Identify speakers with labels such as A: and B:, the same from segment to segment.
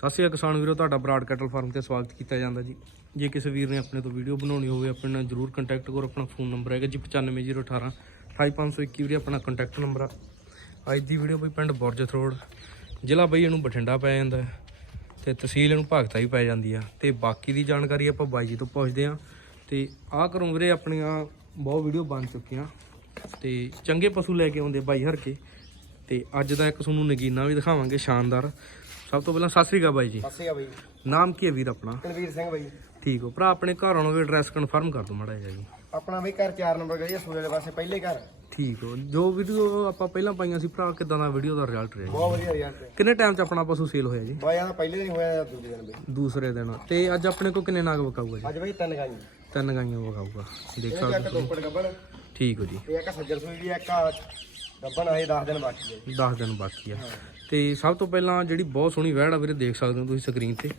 A: ਸਤਿ ਸ਼੍ਰੀ ਅਕਾਲ ਕਿਸਾਨ ਵੀਰੋ, ਤੁਹਾਡਾ ਬਰਾਡ ਕੈਟਲ ਫਾਰਮ ਤੇ ਸਵਾਗਤ ਕੀਤਾ ਜਾਂਦਾ ਜੀ। ਜੇ ਕਿਸੇ ਵੀਰ ਨੇ ਆਪਣੇ ਤੋਂ ਵੀਡੀਓ ਬਣਾਉਣੀ ਹੋਵੇ, ਆਪਣੇ ਨਾਲ ਜਰੂਰ ਕੰਟੈਕਟ ਕਰੋ। ਆਪਣਾ ਫੋਨ ਨੰਬਰ ਹੈਗਾ ਜੀ 95018 28521 ਵੀਰੇ, ਆਪਣਾ ਕੰਟੈਕਟ ਨੰਬਰ ਆ। ਅੱਜ ਦੀ ਵੀਡੀਓ ਬਈ ਪਿੰਡ ਬੁਰਜ ਰੋਡ, ਜ਼ਿਲ੍ਹਾ ਬਈ ਇਹਨੂੰ ਬਠਿੰਡਾ ਪੈ ਜਾਂਦਾ ਹੈ ਤੇ ਤਹਿਸੀਲ ਇਹਨੂੰ ਭਾਗਤਾ ਹੀ ਪੈ ਜਾਂਦੀ ਆ। ਤੇ ਬਾਕੀ ਦੀ ਜਾਣਕਾਰੀ ਆਪਾਂ ਬਾਈ ਜੀ ਤੋਂ ਪੁੱਛਦੇ ਆ ਤੇ ਆਹ ਕਰੋ ਵੀਰੇ ਆਪਣੀਆਂ ਬਹੁਤ ਵੀਡੀਓ ਬਣ ਚੁੱਕੀਆਂ। ਤੇ ਚੰਗੇ ਪਸ਼ੂ ਲੈ ਕੇ ਆਉਂਦੇ ਬਾਈ ਹਰ ਕੇ। ਤੇ ਅੱਜ ਦਾ ਇੱਕ ਤੁਹਾਨੂੰ ਨਗੀਨਾ ਵੀ ਦਿਖਾਵਾਂਗੇ, ਸ਼ਾਨਦਾਰ। ਸਭ ਤੋਂ ਪਹਿਲਾਂ ਸਤਿ ਸ੍ਰੀ ਅਕਾਲ ਬਾਈ ਜੀ।
B: ਸਤਿ ਸ਼੍ਰੀ ਅਕਾਲ ਬਾਈ
A: ਨਾਮ ਕੀ ਹੈ ਵੀਰ ਆਪਣਾ?
B: ਕੁਲਵੀਰ ਸਿੰਘ ਬਾਈ
A: ਠੀਕ ਹੋ। ਭਰਾ ਆਪਣੇ ਘਰ ਆਉਣਾ ਵੀ ਐਡਰੈਸ ਕਨਫਰਮ ਕਰ ਦੋ ਮਾੜਾ ਜਿਹਾ ਜੀ।
B: ਆਪਣਾ ਬਈ ਘਰ 4 ਨੰਬਰ ਗਲੀ ਸੂਰੇ ਦੇ ਪਾਸੇ ਪਹਿਲੇ ਘਰ।
A: ਠੀਕ ਹੋ। ਜੋ ਵੀਡੀਓ ਆਪਾਂ ਪਹਿਲਾਂ ਪਾਈਆਂ ਸੀ ਭਰਾ ਕਿਦਾਂ ਦਾ ਵੀਡੀਓ ਦਾ ਰਿਜ਼ਲਟ ਰਿਹਾ?
B: ਬਹੁਤ ਵਧੀਆ ਰਿਜ਼ਲਟ ਹੈ
A: ਕਿੰਨੇ ਟਾਈਮ 'ਚ ਆਪਣਾ ਪਸ਼ੂ ਸੇਲ ਹੋਇਆ ਜੀ?
B: ਬਾਈਆਂ ਦਾ ਪਹਿਲੇ ਦਿਨ ਹੋਇਆ ਦੂਜੇ ਦਿਨ ਬਈ।
A: ਦੂਸਰੇ ਦਿਨ। ਤੇ ਅੱਜ ਆਪਣੇ ਕੋਲ ਕਿੰਨੇ ਨਾਗ ਵਿਕਾਊਗਾ ਜੀ?
B: ਅੱਜ ਬਈ ਤਿੰਨ ਗਾਈਆਂ
A: ਤਿੰਨ ਗਾਈਆਂ ਵਿਕਾਊਗਾ। ਦੇਖ
B: ਇਹ
A: ਸਕਦੇ ਠੀਕ ਹੋ ਜੀ।
B: ਤੇ ਇੱਕ ਸੱਜਰ ਸੂਈ ਦੀ ਇੱਕ ਆਹ ਗੱਬਣ ਆਏ 10 ਦਿਨ ਬਾਕੀ ਹੈ ਜੀ।
A: 10 ਦਿਨ ਬਾਕੀ ਆ। ਤੇ ਸਭ ਤੋਂ ਪਹਿਲਾਂ ਜਿਹੜੀ ਬਹੁਤ ਸੋਹਣੀ ਵੈੜ ਆ ਵੀਰੇ ਦੇਖ ਸਕਦੇ ਹੋ ਤੁਸੀਂ ਸਕਰੀਨ ਤੇ।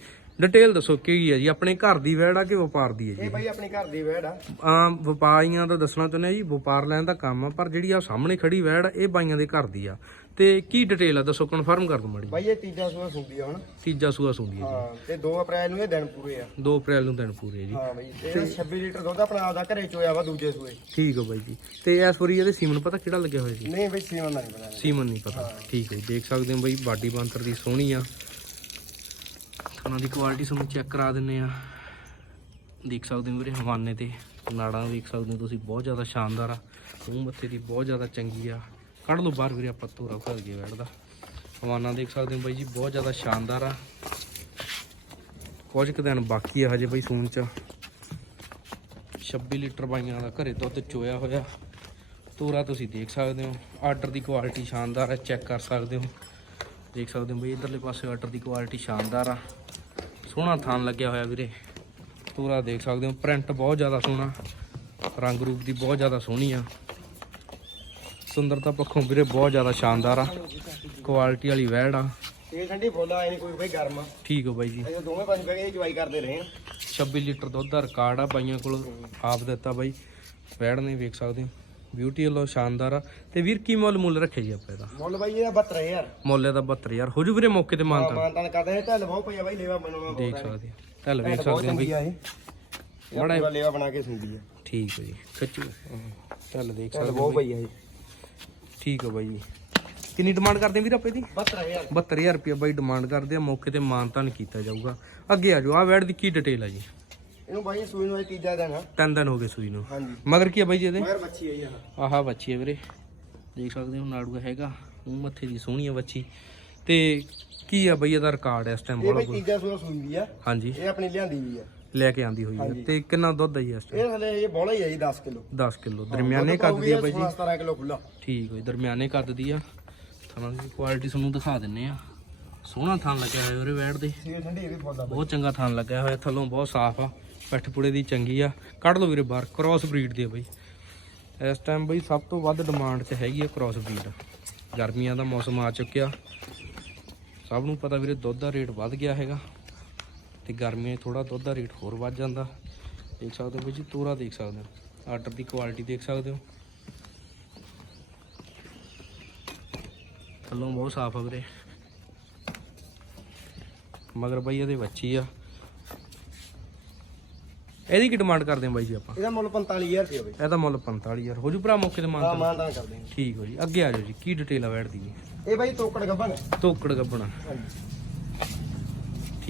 A: ਡਿਟੇਲ ਦੱਸੋ ਕੀ ਹੈ ਜੀ? ਆਪਣੇ ਘਰ ਦੀ ਵੈੜ ਆ ਕਿ ਵਪਾਰ ਦੀ ਹੈ ਜੀ?
B: ਇਹ ਬਈ ਆਪਣੀ ਘਰ ਦੀ ਵੈੜ ਆ।
A: ਆਮ ਵਪਾਰੀਆਂ ਦਾ ਦੱਸਣਾ ਚਾਹੁੰਦੇ ਆ ਜੀ ਵਪਾਰ ਲੈਣ ਦਾ ਕੰਮ ਆ ਪਰ ਜਿਹੜੀ ਆ ਸਾਹਮਣੇ ਖੜੀ ਵੈੜ ਆ, ਇਹ ਬਾਈਆਂ ਦੇ ਘਰ ਦੀ ਆ। ਤੇ ਕੀ ਡਿਟੇਲ ਆ? ਦੱਸੋ ਕਨਫਰਮ ਕਰ ਦੋ ਮਾੜੀ
B: ਬਾਈ ਇਹ ਤੀਜਾ ਸੂਆ ਸੁੰਦੀ ਆ ਹੁਣ।
A: ਤੀਜਾ ਸੂਆ ਸੁੰਦੀ ਹੈ
B: ਹਾਂ ਤੇ 2 ਅਪ੍ਰੈਲ ਨੂੰ ਇਹ ਦਿਨ ਪੂਰੇ ਆ।
A: 2 ਅਪ੍ਰੈਲ ਨੂੰ ਦਿਨ ਪੂਰੇ ਜੀ।
B: ਹਾਂ ਬਈ ਤੇ ਇਹਦਾ 26 ਲੀਟਰ ਦੁੱਧ ਆਪਣਾ ਆਪਦਾ ਘਰੇ ਚੋਇਆ ਵਾ ਦੂਜੇ ਸੂਏ।
A: ਠੀਕ ਹੋ ਬਾਈ ਜੀ। ਤੇ ਇਸ ਵਾਰੀ ਇਹਦੇ ਸੀਮਨ ਪਤਾ ਕਿਹੜਾ ਲੱਗਿਆ ਹੋਇਆ ਜੀ?
B: ਨਹੀਂ ਬਈ ਸੀਮਨ ਨਹੀਂ ਬਣਾ
A: ਸੀਮਨ ਨਹੀਂ ਪਤਾ। ਠੀਕ ਹੈ ਜੀ ਦੇਖ ਸਕਦੇ ਹੋ ਬਾਈ ਬਾਡੀ ਬੰਤਰ ਦੀ ਸੋਹਣੀ ਆ। ਉਹਨਾਂ ਦੀ ਕੁਆਲਿਟੀ ਤੁਹਾਨੂੰ ਚੈੱਕ ਕਰਾ ਦਿੰਨੇ ਆ। ਦੇਖ ਸਕਦੇ ਹੋ ਵੀਰੇ ਹਵਾਨੇ ਤੇ ਨਾੜਾਂ ਦੇਖ ਸਕਦੇ ਹੋ ਤੁਸੀਂ ਬਹੁਤ ਜ਼ਿਆਦਾ ਸ਼ਾਨਦਾਰ ਆ। ਮੂੰਹ ਮੱਥੇ ਦੀ ਬਹੁਤ ਜ਼ਿਆਦਾ ਚੰਗੀ ਆ। ਕੱਢ ਲਓ ਬਾਹਰ ਵੀਰੇ, ਆਪਾਂ ਧੋਰਾ ਭਰ ਕੇ ਬੈਠਦਾ। ਹਵਾਨਾ ਦੇਖ ਸਕਦੇ ਹੋ ਬਾਈ ਜੀ, ਬਹੁਤ ਜ਼ਿਆਦਾ ਸ਼ਾਨਦਾਰ ਆ। ਕੁਝ ਕੁ ਦਿਨ ਬਾਕੀ ਆ ਹਜੇ ਬਾਈ ਸੂਣ ਚ। 26 ਲੀਟਰ ਬਾਈਆਂ ਦਾ ਘਰੇ ਦੁੱਧ ਚੋਇਆ ਹੋਇਆ। ਤੋਰਾ ਤੁਸੀਂ ਦੇਖ ਸਕਦੇ ਹੋ, ਆਰਡਰ ਦੀ ਕੁਆਲਿਟੀ ਸ਼ਾਨਦਾਰ ਹੈ ਚੈੱਕ ਕਰ ਸਕਦੇ ਹੋ। ਦੇਖ ਸਕਦੇ ਹੋ ਬਈ, ਇਧਰਲੇ ਪਾਸੇ ਆਰਡਰ ਦੀ ਕੁਆਲਿਟੀ ਸ਼ਾਨਦਾਰ ਆ। ਸੋਹਣਾ ਥਾਨ ਲੱਗਿਆ ਹੋਇਆ ਵੀਰੇ। ਤੋਰਾ ਦੇਖ ਸਕਦੇ ਹੋ, ਪ੍ਰਿੰਟ ਬਹੁਤ ਜ਼ਿਆਦਾ ਸੋਹਣਾ। ਰੰਗ ਰੂਪ ਦੀ ਬਹੁਤ ਜ਼ਿਆਦਾ ਸੋਹਣੀ ਆ। ਸੁੰਦਰਤਾ ਪੱਖੋਂ ਵੀਰੇ ਬਹੁਤ ਜ਼ਿਆਦਾ ਸ਼ਾਨਦਾਰ ਆ। ਕੁਆਲਿਟੀ ਵਾਲੀ ਵੈੜ ਆ।
B: ਇਹ ਠੰਡੀ ਫੁੱਲ ਆਏ ਨਹੀਂ ਕੋਈ ਬਈ ਗਰਮ ਆ।
A: ਠੀਕ ਹੋ ਬਾਈ ਜੀ।
B: ਅਸੀਂ ਦੋਵੇਂ ਪਾਸੇ ਬਹਿ ਕੇ ਚਵਾਈ ਕਰਦੇ ਰਹੇ ਆ।
A: 26 ਲੀਟਰ ਦੁੱਧ ਦਾ ਰਿਕਾਰਡ ਆ ਬਾਈਆਂ ਕੋਲ ਆਪ ਦਿੱਤਾ ਬਾਈ। ਵੈੜ ਨੇ ਵੇਖ ਸਕਦੇ। ਹੋ ਬਿਊਟੀ ਵੱਲੋਂ ਸ਼ਾਨਦਾਰ ਆ। ਤੇ ਵੀਰ ਕੀ ਮੁੱਲ ਮੁੱਲ ਰੱਖਿਆ ਜੀ ਆਪਾਂ ਇਹਦਾ?
B: ਮੁੱਲ ਬਾਈ ਇਹਦਾ 72000
A: ਮੁੱਲ ਦਾ 72000 ਹੋ ਜੂ ਵੀਰੇ ਮੌਕੇ ਤੇ ਮਾਨਤਾ।
B: ਮਾਨਤਾਨ ਕਰਦੇ ਨੇ ਢੱਲ ਬਹੁਤ ਪਈ ਆ ਬਾਈ ਲੇਵਾ ਬਣਾਉਣਾ
A: ਦੇਖ ਸਕਦੇ ਚੱਲ ਵੇਖ ਸਕਦੇ ਬਈ
B: ਆ ਇਹ।
A: ਬੜਾ
B: ਲੇਵਾ ਬਣਾ ਕੇ ਸੁੰਦੀ ਆ।
A: ਠੀਕ ਹੈ ਜੀ। ਖਿੱਚੋ ਚੱਲ ਦੇਖ
B: ਢੱਲ
A: ਸਕਦੇ
B: ਬਹੁਤ
A: ਬਈ।
B: ਪਈ ਆ ਇਹ।
A: ਠੀਕ ਹੈ ਬਾਈ ਜੀ। ਕਿੰਨੀ ਡਿਮਾਂਡ ਕਰਦੇ ਆ ਵੀਰ ਆਪੇ ਦੀ
B: 72000
A: 72000 ਰੁਪਏ ਬਾਈ ਡਿਮਾਂਡ ਕਰਦੇ ਆ ਮੌਕੇ ਤੇ ਮਾਨਤਾ ਨਹੀਂ ਕੀਤਾ ਜਾਊਗਾ। ਅੱਗੇ ਆ ਜਾਓ ਆ ਵੈੜ ਦੀ ਕੀ ਡਿਟੇਲ ਆ ਜੀ?
B: ਇਹਨੂੰ ਬਾਈ ਸੂਈ ਨੂੰ ਇਹ ਤੀਜਾ ਦਿਨ ਆ।
A: ਤਿੰਨ ਦਿਨ ਹੋ ਗਏ ਸੂਈ ਨੂੰ।
B: ਹਾਂਜੀ।
A: ਮਗਰ ਕੀ ਆ ਬਾਈ ਜੀ ਇਹਦੇ?
B: ਮਗਰ ਬੱਚੀ ਆਈ ਆ
A: ਆਹਾ। ਬੱਚੀ ਹੈ ਵੀਰੇ। ਦੇਖ ਸਕਦੇ ਹੋ ਨਾੜੂਆ ਹੈਗਾ। ਮੂੰਹ ਮੱਥੇ ਦੀ ਸੋਹਣੀ ਆ ਬੱਚੀ ਤੇ ਕੀ ਆ ਬਈ ਇਹਦਾ ਰਿਕਾਰਡ ਇਸ ਟਾਈਮ
B: ਇਹ
A: ਬੋਲਾ
B: ਬਾਈ ਤੀਜਾ ਸੂਆ ਸੂਈ ਵੀ ਆ।
A: ਹਾਂਜੀ।
B: ਇਹ ਆਪਣੀ ਲਿਆਂਦੀ ਵੀ ਆ।
A: ਲੈ ਕੇ ਆਂਦੀ ਹੋਈ ਹੈ ਤੇ ਕਿੰਨਾ ਦੁੱਧ ਆ ਜੀ ਇਸ ਟਾਈਮ
B: ਇਹ ਹਲੇ ਇਹ ਬੋਲਾ ਹੀ ਆ ਜੀ 10 ਕਿਲੋ।
A: 10 ਕਿਲੋ। ਦਰਮਿਆਨੇ ਕੱਦ ਦੀ ਆ ਬਾਈ ਜੀ।
B: 17 ਕਿਲੋ ਖੁੱਲਾ
A: ਠੀਕ ਹੋਈ ਦਰਮਿਆਨੇ ਕੱਦ ਦੀ ਆ। ਥਾਂ ਦੀ ਕੁਆਲਿਟੀ ਤੁਹਾਨੂੰ ਦਿਖਾ ਦਿੰਨੇ ਆ। ਸੋਹਣਾ ਥਾਂ ਲੱਗਿਆ ਹੋਇਆ ਉਹਦੇ ਵੈੜ ਦੇ।
B: ਸੀ ਠੰਡੀ ਇਹ ਵੀ ਫੁੱਲ ਆ
A: ਬਹੁਤ ਚੰਗਾ ਥਾਂ ਲੱਗਿਆ ਹੋਇਆ ਥੱਲੋਂ ਬਹੁਤ ਸਾਫ਼ ਆ। ਪਿੱਠ ਪੁੜੇ ਦੀ ਚੰਗੀ ਆ। ਕੱਢ ਲਓ ਵੀਰੇ ਬਾਹਰ ਕ੍ਰਾਸ ਬਰੀਡ ਦੀ ਆ ਬਈ। ਇਸ ਟਾਈਮ ਬਈ ਸਭ ਤੋਂ ਵੱਧ ਡਿਮਾਂਡ 'ਚ ਹੈਗੀ ਆ ਕ੍ਰਾਸ ਬਰੀਡ ਗਰਮੀਆਂ ਦਾ ਮੌਸਮ ਆ ਚੁੱਕਿਆ। ਸਭ ਨੂੰ ਪਤਾ ਵੀਰੇ ਦੁੱਧ ਦਾ ਰੇਟ ਵੱਧ ਗਿਆ ਹੈਗਾ ਤੇ ਗਰਮੀਆਂ 'ਚ ਥੋੜਾ ਦੁੱਧ ਦਾ ਰੇਟ ਹੋਰ ਵੱਧ ਜਾਂਦਾ। ਦੇਖ ਸਕਦੇ ਹੋ ਬਈ ਜੀ, ਤੋਰਾ ਦੇਖ ਸਕਦੇ ਹੋ। ਆਰਡਰ ਦੀ ਕੁਆਲਿਟੀ ਦੇਖ ਸਕਦੇ ਹੋ। ਥੱਲੋਂ ਬਹੁਤ ਸਾਫ਼ ਆ ਵੀਰੇ। ਮਗਰ ਬਾਈ ਇਹਦੇ ਬੱਚੀ ਆ। ਇਹਦੀ ਕੀ ਡਿਮਾਂਡ ਕਰਦੇ ਆ ਬਾਈ ਜੀ ਆਪਾਂ?
B: ਇਹਦਾ ਮੁੱਲ 45000 ਰੁਪਏ ਬਈ
A: ਇਹਦਾ ਮੁੱਲ 45000 ਹੋ ਜੂ ਭਰਾ ਮੌਕੇ ਤੇ
B: ਹਾਂ
A: ਮੰਨ
B: ਮਾਨਦਾਨ ਕਰਦੇ ਹਾਂ।
A: ਠੀਕ ਹੋ ਜੀ। ਅੱਗੇ ਆ ਜਾਓ ਜੀ। ਕੀ ਡਿਟੇਲ ਆ ਜੀ
B: ਇਹ ਬਾਈ ਤੋਕੜ ਗੱਬਣ
A: ਤੋਕੜ ਗੱਬਣਾ
B: ਹਾਂਜੀ।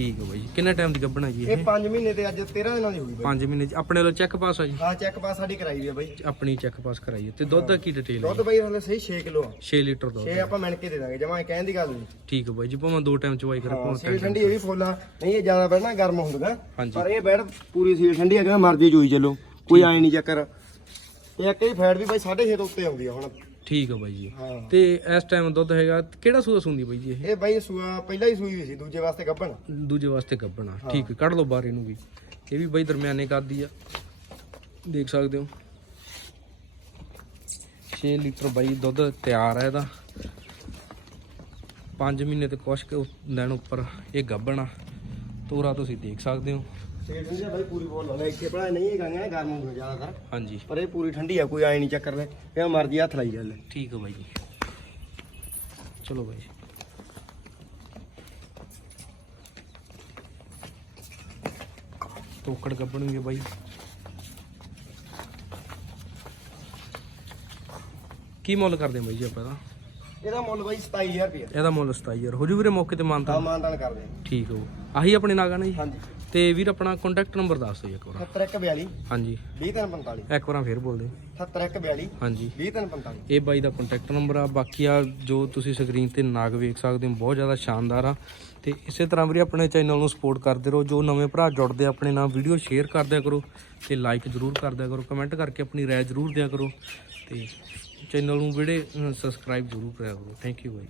A: ਠੀਕ ਹੋ ਬਾਈ। ਕਿੰਨੇ ਟਾਈਮ ਦੀ ਗੱਬਣਾ ਜੀ
B: ਇਹ
A: ਇਹ?
B: 5 ਮਹੀਨੇ ਤੇ ਅੱਜ 13 ਦਿਨਾਂ ਦੀ ਹੋਈ ਬਾਈ।
A: 5 ਮਹੀਨੇ ਚ। ਆਪਣੇ ਵੱਲੋਂ ਚੈੱਕ ਪਾਸ ਆ ਜੀ?
B: ਹਾਂ ਚੈੱਕ ਪਾਸ ਸਾਡੀ ਕਰਾਈ ਵੀ ਆ ਬਾਈ।
A: ਆਪਣੀ ਚੈੱਕ ਪਾਸ ਕਰਾਈਏ ਤੇ ਦੁੱਧ ਦਾ ਕੀ ਡਿਟੇਲ ਹੈ
B: ਦੁੱਧ ਬਾਈ ਹਲੇ ਸਹੀ 6 ਕਿਲੋ ਆ।
A: 6 ਲੀਟਰ ਦੁੱਧ
B: 6 ਆਪਾਂ ਮਿਣ ਕੇ ਦੇ ਦਾਂਗੇ ਜਮਾ ਕਹਿਣ ਦੀ ਗੱਲ ਨਹੀਂ।
A: ਠੀਕ ਹੈ ਬਾਈ ਜੀ ਭਾਵੇਂ ਦੋ ਟਾਈਮ ਚਵਾਈ ਕਰੇ
B: ਹਾਂ
A: ਭਾਵੇਂ
B: ਸੀਲ ਠੰਡੀ ਇਹ ਵੀ ਫੁੱਲ ਆ। ਨਹੀਂ ਇਹ ਜ਼ਿਆਦਾ ਬੈਠਣਾ ਗਰਮ ਹੁੰਦਾ
A: ਹਾਂਜੀ।
B: ਪਰ ਇਹ ਬੈਠ ਪੂਰੀ ਸੀਲ ਠੰਡੀ ਆ ਕਿ ਮਰਜ਼ੀ ਚੋਈ ਚੱਲੋ। ਕੋਈ ਆਏ ਨਹੀਂ ਚੱਕਰ। ਤੇ ਇੱਕ ਹੀ ਫੈਟ ਵੀ ਬਾਈ 6.5 ਤੋਂ ਉੱਤੇ ਆਉਂਦੀ ਆ ਹੁਣ।
A: ਠੀਕ ਹੈ ਬਾਈ ਜੀ।
B: ਹਾਂ।
A: ਤੇ ਇਸ ਟਾਈਮ ਦੁੱਧ ਹੈਗਾ ਕਿਹੜਾ ਸੂਆ ਸੁੰਦੀ ਬਾਈ ਜੀ ਇਹ?
B: ਇਹ ਬਾਈ ਸੂਆ ਪਹਿਲਾਂ ਹੀ ਸੂਈ ਹੋਈ ਸੀ ਦੂਜੇ ਵਾਸਤੇ ਗੱਭਣ।
A: ਦੂਜੇ ਵਾਸਤੇ ਗੱਬਣਾ ਠੀਕ ਹੈ। ਕੱਢ ਲਓ ਬਾਹਰ ਇਹਨੂੰ ਵੀ। ਇਹ ਵੀ ਬਾਈ ਦਰਮਿਆਨੇ ਕੱਦ ਆ। ਦੇਖ ਸਕਦੇ ਹੋ। 6 ਲੀਟਰ ਬਾਈ ਦੁੱਧ ਤਿਆਰ ਹੈ ਇਹਦਾ। 5 ਮਹੀਨੇ ਤੇ ਕੁਛ ਕੁ ਦਿਨ ਉੱਪਰ ਇਹ ਗੱਬਣਾ ਤੋਰਾ ਤੁਸੀਂ ਦੇਖ ਸਕਦੇ ਹੋ।
B: ਸੀਲ ਠੰਡੀ ਆ ਬਾਈ ਪੂਰੀ ਬੋਲ ਲਾਉਂਦਾ ਇੱਥੇ ਭਲਾ ਨਹੀਂ ਹੈਗਾ ਨਾ ਗਰਮ ਹੁੰਦਾ ਜ਼ਿਆਦਾਤਰ
A: ਹਾਂਜੀ।
B: ਪਰ ਇਹ ਪੂਰੀ ਠੰਡੀ ਆ ਕੋਈ ਆਏ ਨਹੀਂ ਚੱਕਰ ਦੇ ਇਹ ਮਰਜ਼ੀ ਹੱਥ ਲਾਈ ਗੱਲ
A: ਠੀਕ ਹੈ ਬਾਈ ਜੀ। ਚਲੋ ਬਾਈ। ਤੋਕੜ ਗੱਬਣ ਵੀ ਹੈ ਬਾਈ। ਕੀ ਮੁੱਲ ਕਰਦੇ ਆ ਬਾਈ ਜੀ ਆਪਾਂ ਇਹਦਾ?
B: ਇਹਦਾ ਮੁੱਲ ਬਾਈ 27000 ਰੁਪਏ
A: ਇਹਦਾ ਮੁੱਲ 27000 ਹੋ ਜੂ ਵੀਰੇ ਮੌਕੇ ਤੇ ਮਾਨਤਾ
B: ਮਾਨਦਾਨ ਕਰਦੇ ਆ।
A: ਠੀਕ ਹੋ ਆਹੀ ਆਪਣੇ ਨਾਗਾ ਨਾ ਜੀ?
B: ਹਾਂਜੀ।
A: ਤੇ ਵੀਰ ਆਪਣਾ ਕੰਟੈਕਟ ਨੰਬਰ ਦੱਸ ਦਿਓ ਜੀ ਇੱਕ ਵਾਰ।
B: 7142
A: ਹਾਂਜੀ।
B: 20345
A: ਇੱਕ ਵਾਰ ਫੇਰ ਬੋਲ ਦਿਓ
B: 7142
A: ਹਾਂਜੀ।
B: 20345
A: ਇਹ ਬਾਈ ਦਾ ਕੰਟੈਕਟ ਨੰਬਰ ਆ। ਬਾਕੀ ਆ ਜੋ ਤੁਸੀਂ ਸਕਰੀਨ ਤੇ ਨਾਗ ਵੇਖ ਸਕਦੇ ਹੋ ਬਹੁਤ ਜ਼ਿਆਦਾ ਸ਼ਾਨਦਾਰ ਆ। ਤੇ ਇਸੇ ਤਰ੍ਹਾਂ ਵੀਰੇ ਆਪਣੇ ਚੈਨਲ ਨੂੰ ਸਪੋਰਟ ਕਰਦੇ ਰਹੋ। ਜੋ ਨਵੇਂ ਭਰਾ ਜੁੜਦੇ ਆਪਣੇ ਨਾਲ ਵੀਡੀਓ ਸ਼ੇਅਰ ਕਰਦਿਆ ਕਰੋ ਤੇ ਲਾਈਕ ਜ਼ਰੂਰ ਕਰਦਿਆ ਕਰੋ। ਕਮੈਂਟ ਕਰਕੇ ਆਪਣੀ ਰਾਏ ਜ਼ਰੂਰ ਦਿਆ ਕਰੋ ਤੇ ਚੈਨਲ ਨੂੰ ਵੀਰੇ ਸਬਸਕ੍ਰਾਈਬ ਜ਼ਰੂਰ ਕਰਿਆ ਕਰੋ। Thank you by.